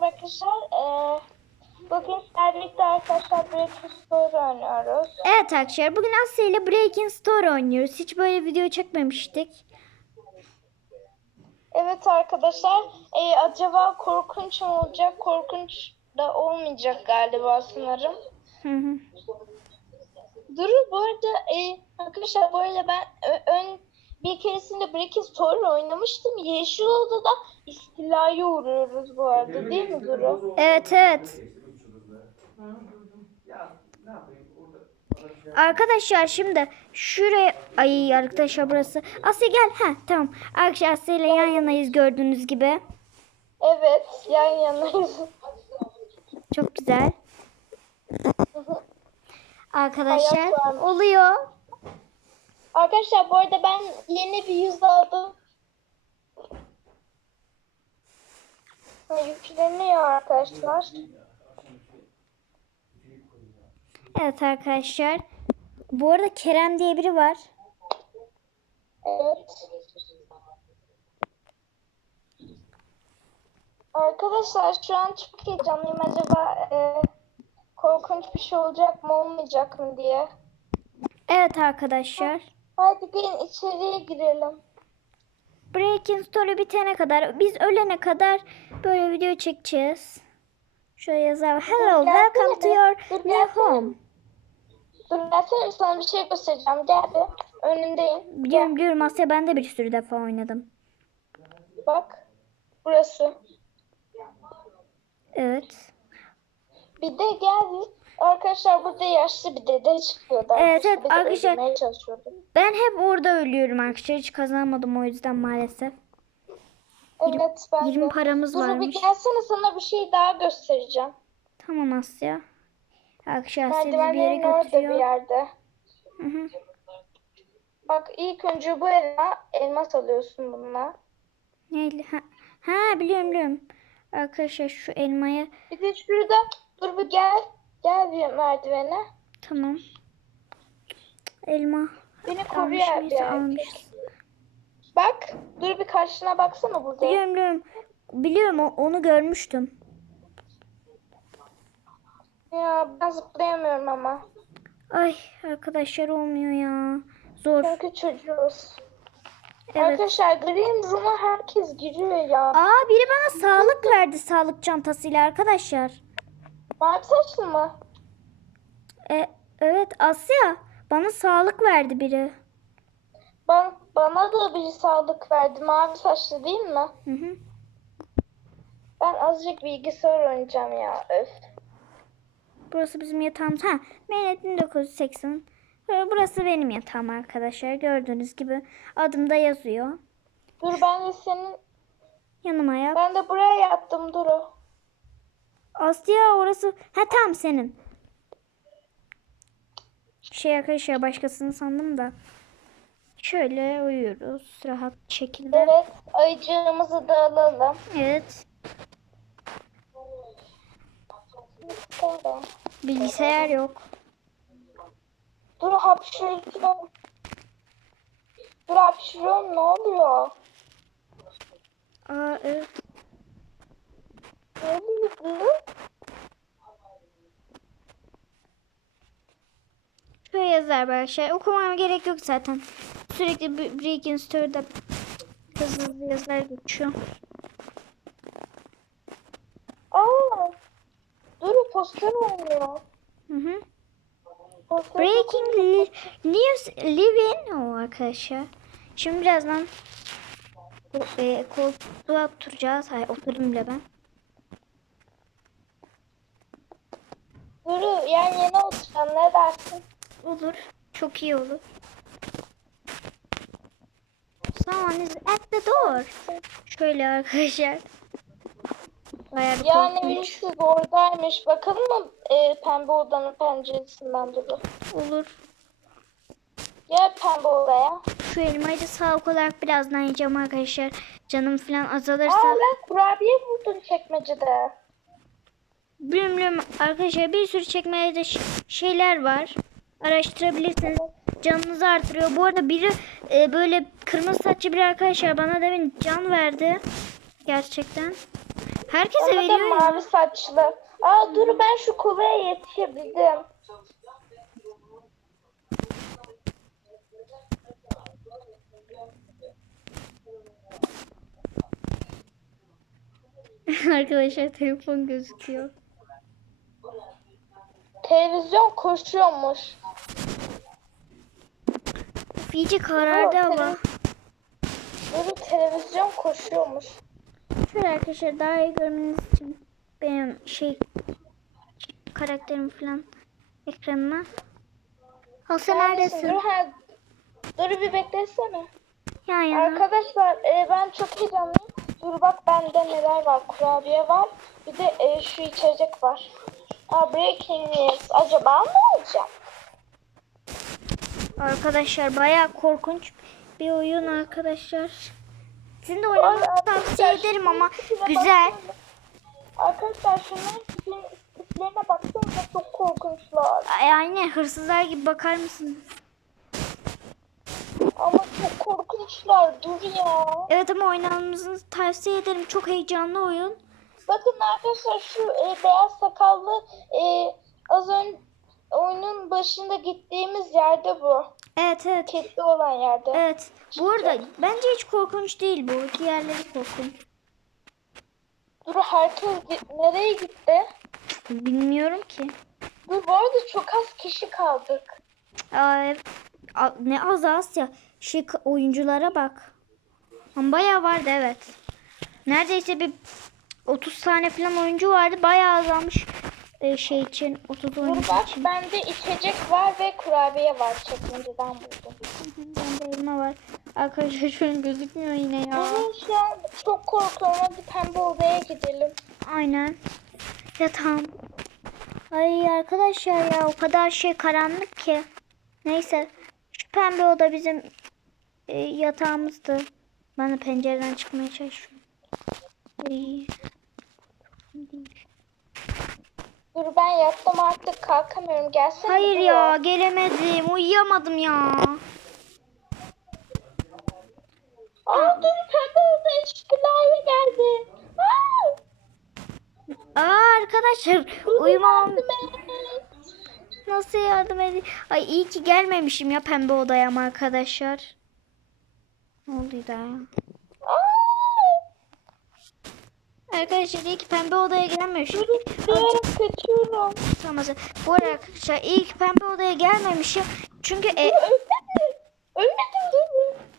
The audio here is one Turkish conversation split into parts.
Arkadaşlar. Ee, bugün sizlerle birlikte arkadaşlar Breaking Story oynuyoruz. Evet arkadaşlar bugün Asya ile Breaking Story oynuyoruz. Hiç böyle video çekmemiştik. Evet arkadaşlar. ee, acaba korkunç mu olacak? Korkunç da olmayacak galiba sanırım. Hı hı. Duru bu arada ee, arkadaşlar bu arada ben ön bir keresinde Breaking Story oynamıştım. Yeşil Oda'da istilaya uğruyoruz bu arada değil mi Duru? Evet evet. Arkadaşlar şimdi şuraya ay arkadaşlar burası. Asya gel. Ha tamam. Arkadaşlar Asya ile yan yanayız gördüğünüz gibi. Evet yan yanayız. Çok güzel. Arkadaşlar oluyor. Arkadaşlar bu arada ben yeni bir yüz aldım. Ha, Yükleniyor arkadaşlar. Evet arkadaşlar. Bu arada Kerem diye biri var. Evet. Arkadaşlar şu an çok heyecanlıyım. Acaba e, korkunç bir şey olacak mı olmayacak mı diye. Evet arkadaşlar. Hadi gelin içeriye girelim. Breaking Story bitene kadar, biz ölene kadar böyle video çekeceğiz. Şöyle yazar. Hello, welcome to your Dur, new gelsene. home. Dur gelsene sana bir şey göstereceğim. Gel bir. Önündeyim. Biliyorum biliyorum Asya ben de bir sürü defa oynadım. Bak. Burası. Evet. Bir de gel bir. Arkadaşlar burada yaşlı bir dede çıkıyordu. Evet, evet, Bir arkadaşlar-. Ben hep orada ölüyorum arkadaşlar. Hiç kazanmadım o yüzden maalesef. Evet ben 20 de. paramız Dur bir varmış. gelsene sana bir şey daha göstereceğim. Tamam Asya. Arkadaşlar Asya bizi bir yere orada bir götürüyor. yerde. Hı hı. Bak ilk önce bu elma, elmas alıyorsun bununla. Neydi? Ha, ha biliyorum biliyorum. Arkadaşlar şu elmaya Bir de şurada dur bir gel. Gel bir merdivene. tamam. Elma. Beni Almış koruyor bir mıyız? erkek. Almışız. Bak dur bir karşına baksana burada. Biliyorum biliyorum. Biliyorum onu görmüştüm. Ya ben zıplayamıyorum ama. Ay arkadaşlar olmuyor ya. Zor. Çünkü çocuğuz. Evet. Arkadaşlar Green Room'a herkes giriyor ya. Aa biri bana sağlık verdi sağlık çantasıyla arkadaşlar. Mavi saçlı mı? E, evet Asya bana sağlık verdi biri. Ben, bana da bir sağlık verdi. Mavi saçlı değil mi? Hı hı. Ben azıcık bilgisayar oynayacağım ya. Öf. Burası bizim yatağımız. Ha, Mehmet 1980. Ee, Burası benim yatağım arkadaşlar. Gördüğünüz gibi adımda yazıyor. Dur ben de senin... Yanıma yat. Ben de buraya yattım Duru. Asya orası. Ha tamam senin. Şey arkadaşlar başkasını sandım da. Şöyle uyuyoruz rahat şekilde. Evet. Ayıcığımızı da alalım. Evet. Bilgisayar yok. Dur hapşırıyorum. Dur hapşırıyorum ne oluyor? Aa evet. Oluyor? Şöyle yazar arkadaşlar. Okumam gerek yok zaten. Sürekli Breaking Story'da hızlı yazılar geçiyor. Aa. Duru poster oynuyor. Hı hı. Poster Breaking li News Living o arkadaşlar. Şimdi birazdan ko- e, koltuğa oturacağız. Hayır oturdum bile ben. Duru yan yana oturalım ne dersin? Olur. Çok iyi olur. Someone is at the door. Şöyle arkadaşlar. Bayağı bir Yani korkunç. birisi oradaymış. Bakalım mı e, pembe odanın penceresinden Duru? Olur. Gel pembe odaya. Şu elmayı da sağlık olarak birazdan yiyeceğim arkadaşlar. Canım falan Aa azalırsa. ben kurabiye buldum çekmecede. Bilmiyorum. arkadaşlar bir sürü çekmede ş- şeyler var. Araştırabilirsiniz. Canınızı artırıyor. Bu arada biri e, böyle kırmızı saçlı bir arkadaşlar bana demin can verdi. Gerçekten. Herkese da veriyor ya. mavi saçlı. Aa dur ben şu kolaya yetişebildim. Arkadaşlar telefon gözüküyor. Televizyon koşuyormuş. İyice karardı ama. Dur televizyon koşuyormuş. Şöyle arkadaşlar daha iyi görmeniz için benim şey karakterim falan ekranıma. Ha sen neredesin? Dur, ha, dur bir beklesene. Yan yana. Arkadaşlar e, ben çok heyecanlıyım. Dur bak bende neler var. Kurabiye var. Bir de e, şu içecek var. Aa, breaking news. Acaba ne olacak? Arkadaşlar bayağı korkunç bir oyun arkadaşlar. Sizin de oynamanızı tavsiye ederim ama güzel. baksanıza. Arkadaşlar şunların tipine, tiplerine baksanıza çok korkunçlar. Ay, aynen hırsızlar gibi bakar mısınız? Ama çok korkunçlar. Dur ya. Evet ama oynamamızı tavsiye ederim. Çok heyecanlı oyun. Bakın arkadaşlar şu e, beyaz sakallı e, az önce oyunun başında gittiğimiz yerde bu. Evet evet. Kilitli olan yerde. Evet. Bu arada bence hiç korkunç değil bu. Diğerleri korkunç. Dur herkes nereye gitti? Bilmiyorum ki. Dur bu arada çok az kişi kaldık. A- ne az az ya. Şey oyunculara bak. Ama bayağı vardı evet. Neredeyse bir 30 tane falan oyuncu vardı. Bayağı azalmış e, şey için. 30 Dur oyuncu bak için. bende içecek var ve kurabiye var. Çekmeceden buldum. Bende elma var. Arkadaşlar an gözükmüyor yine ya. Dur şu an çok korkuyorum. Hadi pembe odaya gidelim. Aynen. Ya tamam. Ay arkadaşlar ya o kadar şey karanlık ki. Neyse. Şu pembe oda bizim e, yatağımızdı. Ben de pencereden çıkmaya çalışıyorum. Ay. Dur ben yattım artık kalkamıyorum. Gelsene. Hayır ya gelemedim. Uyuyamadım ya. Aa dur pembe odaya çıkılayı geldi. Aa, Aa arkadaşlar uyumam. Nasıl yardım edeyim? Ay iyi ki gelmemişim ya pembe odaya arkadaşlar. Ne oldu ya? Aa, Arkadaşlar ki pembe odaya bir yere kaçıyorum. Tamam. Bu arada arkadaşlar ki pembe odaya gelmemişim. Çünkü e,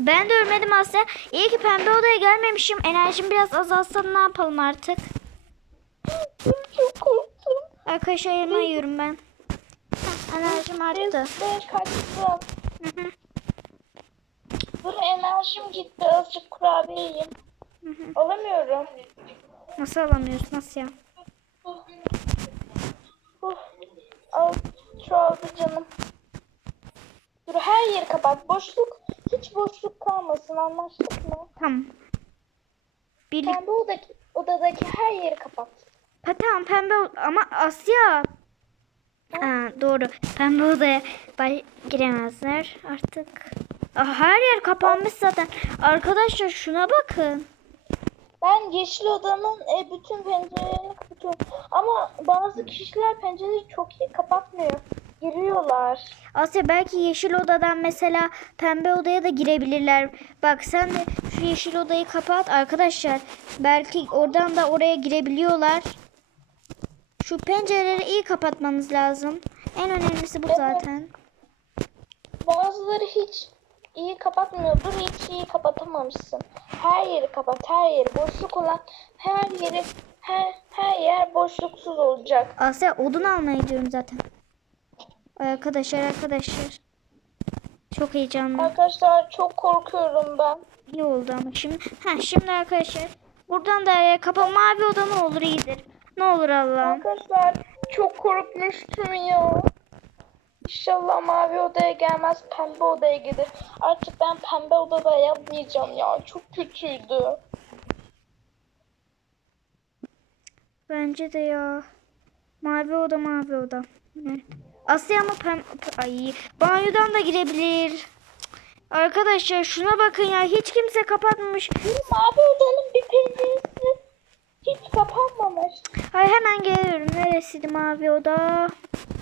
ben de ölmedim aslında. İyi ki pembe odaya gelmemişim. Enerjim biraz azalsa ne yapalım artık? Çok korktum. Arkadaşlar elma yiyorum ben. Enerjim arttı. Kaçtım. Hı hı, Dur enerjim gitti. Azıcık kurabiye yiyeyim. Alamıyorum. Nasıl alamıyoruz? Nasıl ya? Uf, al çoğaldı canım. Dur her yeri kapat. Boşluk, hiç boşluk kalmasın anlaştık mı? Tamam. Birlik Pembe odadaki, odadaki her yeri kapat. Ha, tamam pembe ama Asya. Ha, doğru. Pembe odaya giremezler artık. Her yer kapanmış zaten. Arkadaşlar şuna bakın. Ben yeşil odanın e, bütün pencerelerini kapatıyorum. Ama bazı kişiler pencereyi çok iyi kapatmıyor. Giriyorlar. Asya belki yeşil odadan mesela pembe odaya da girebilirler. Bak sen de şu yeşil odayı kapat arkadaşlar. Belki oradan da oraya girebiliyorlar. Şu pencereleri iyi kapatmanız lazım. En önemlisi bu Evet. zaten. Bazıları hiç iyi kapatmıyor. Dur hiç iyi kapatamamışsın. Her yeri kapat, her yeri. Boşluk olan her yeri, her, her yer boşluksuz olacak. Asya odun almaya gidiyorum zaten. Arkadaşlar arkadaşlar. Çok heyecanlı. Arkadaşlar çok korkuyorum ben. İyi oldu ama şimdi. Ha şimdi arkadaşlar. Buradan da eğer kapa mavi oda ne olur iyidir. Ne olur Allah'ım. Arkadaşlar çok korkmuştum ya. İnşallah mavi odaya gelmez pembe odaya gider. Artık ben pembe odada yapmayacağım ya. Çok kötüydü. Bence de ya. Mavi oda mavi oda. Asya ama pem... Ay banyodan da girebilir. Arkadaşlar şuna bakın ya hiç kimse kapatmamış. Mavi odanın bir penceresi hiç kapanmamış. Ay hemen geliyorum. Neresiydi mavi oda?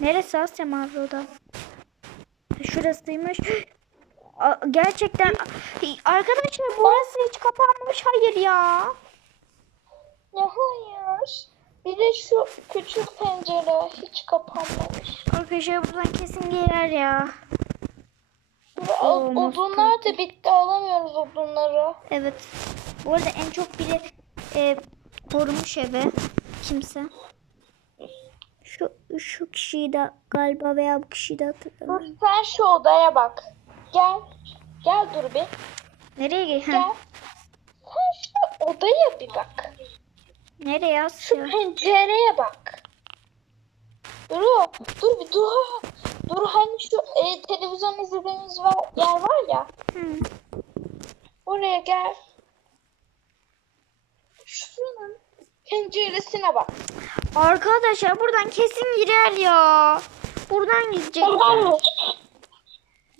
Neresi Asya mavi oda? Şurasıymış. Gerçekten arkadaşlar burası hiç kapanmamış. Hayır ya. Ya hayır. Bir de şu küçük pencere hiç kapanmamış. Arkadaşlar buradan kesin gelir ya. O- odunlar da bitti alamıyoruz odunları. Evet. Bu arada en çok biri e, korumuş eve. Kimse. Şu şu kişiyi de galiba veya bu kişiyi de Dur hatırlamıyorum. sen şu odaya bak. Gel. Gel dur bir. Nereye gel? Gel. Sen şu odaya bir bak. Nereye Şu Asya? pencereye bak. Dur, dur bir dur. Dur hani şu e, televizyon izlediğimiz var, yer var ya. Hı. Oraya gel. Şuranın penceresine bak. Arkadaşlar buradan kesin girer ya. Buradan gidecek.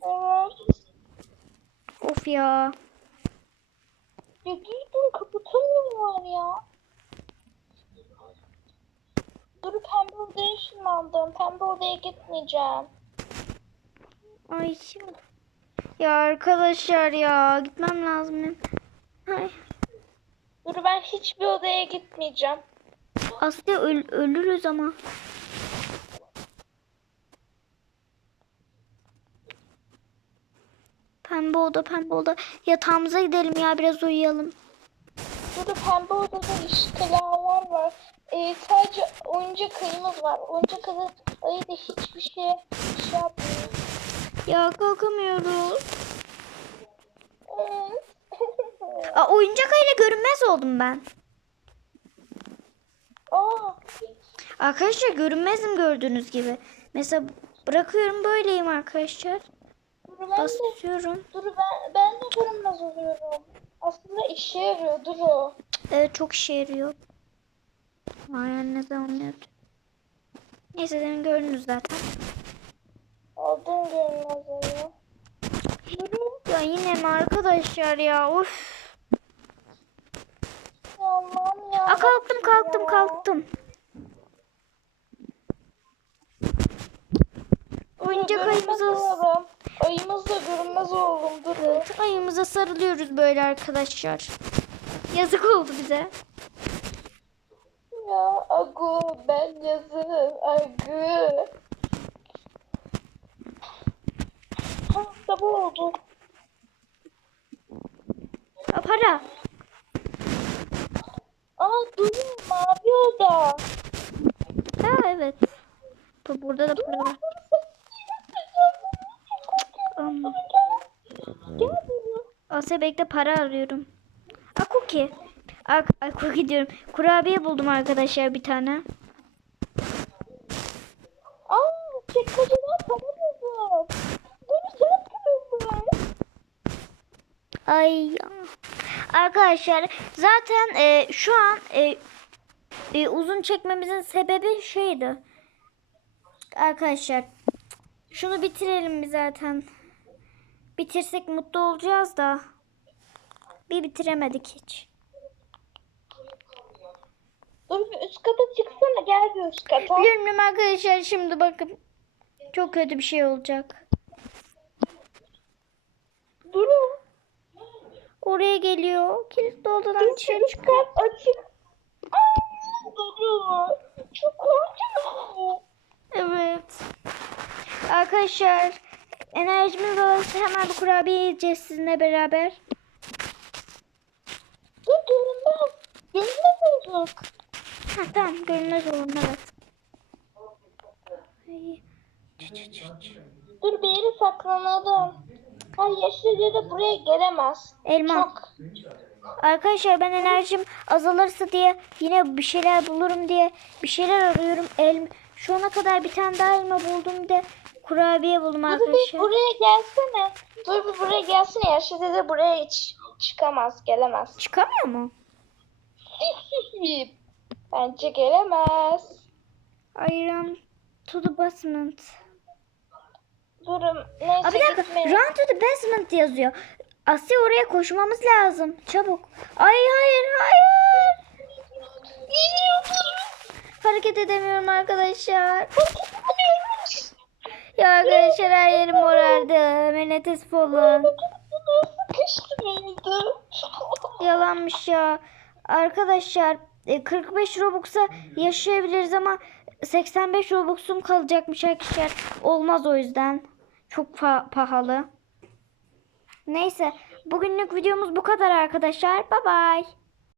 Evet. Of ya. Ya dur kapatamıyorlar ya. Dur pembe odaya ışınlandım. Pembe odaya gitmeyeceğim. Ay. Ya arkadaşlar ya gitmem lazım. Ay. Dur ben hiçbir odaya gitmeyeceğim. Aslı öl- ölürüz ama. Pembe oda pembe oda. Yatağımıza gidelim ya biraz uyuyalım. Burada pembe odada işgalalar var. Ee, sadece oyuncak ayımız var. Oyuncak ayı, da hiçbir şey, şey yapmıyor. Ya kalkamıyoruz. Aa, oyuncak ayıyla görünmez oldum ben. Aa, Arkadaşlar görünmezim gördüğünüz gibi. Mesela bırakıyorum böyleyim arkadaşlar. dur ben de, Basıyorum. dur ben, ben de görünmez oluyorum. Aslında işe yarıyor, dur o. Evet çok işe yarıyor. Aynen ne zaman. Neyse demin gördünüz zaten. Aldın görünmez oluyor. Ya yine mi arkadaşlar ya? Of. Allah'ım ya. Aa, kalktım kalktım kalktım. Oyuncak ayımıza, olalım. Ayımız da görünmez oldum, dur. evet, ayımıza sarılıyoruz böyle arkadaşlar. Yazık oldu bize. Ya Agu ben yazarım Agu. Ha sabah oldu. Aa, para. Aa durun mavi oda. Ha evet. Bu- Burada da para var. Buraya. Asya bekle para arıyorum. Aa cookie. Cookie diyorum. Kurabiye buldum arkadaşlar bir tane. Aa çekmeceden para buldum. Dur sen kırıldı. Ay ya. Arkadaşlar zaten e, şu an e, e, uzun çekmemizin sebebi şeydi. Arkadaşlar şunu bitirelim bir zaten. Bitirsek mutlu olacağız da. Bir bitiremedik hiç. Dur üst kata çıksana gel bir üst kata. Bilmiyorum arkadaşlar şimdi bakın. Çok kötü bir şey olacak. Durun. Oraya geliyor. Kilitli odadan dışarı kat açık. Durun. Çok korkuyorum. Evet. Arkadaşlar enerjimiz olursa hemen bir kurabiye yiyeceğiz sizinle beraber. Dur görünmez. Görünmez olduk. Ha tamam görünmez olun evet. Ay. Dur bir yere saklanalım. Ay yaşlı dede buraya gelemez. Elma. Çok. Arkadaşlar ben enerjim azalırsa diye yine bir şeyler bulurum diye bir şeyler arıyorum. Elma. Şu ana kadar bir tane daha elma buldum de kurabiye buldum Dur arkadaşlar. buraya gelsene. Dur bir buraya gelsene. Yaşlı dede buraya hiç çıkamaz, gelemez. Çıkamıyor mu? Bence gelemez. Ayran to the basement. Durun. Neyse Aa, bir dakika. gitmeyin. Run to the basement yazıyor. Asya oraya koşmamız lazım. Çabuk. Ay hayır hayır. Hareket edemiyorum arkadaşlar. Ya arkadaşlar her yerim morardı. Menetes falan. Yalanmış ya. Arkadaşlar e, 45 Robux'a yaşayabiliriz ama 85 Robux'um kalacakmış arkadaşlar. Olmaz o yüzden. Çok pa- pahalı. Neyse bugünlük videomuz bu kadar arkadaşlar. Bye bye.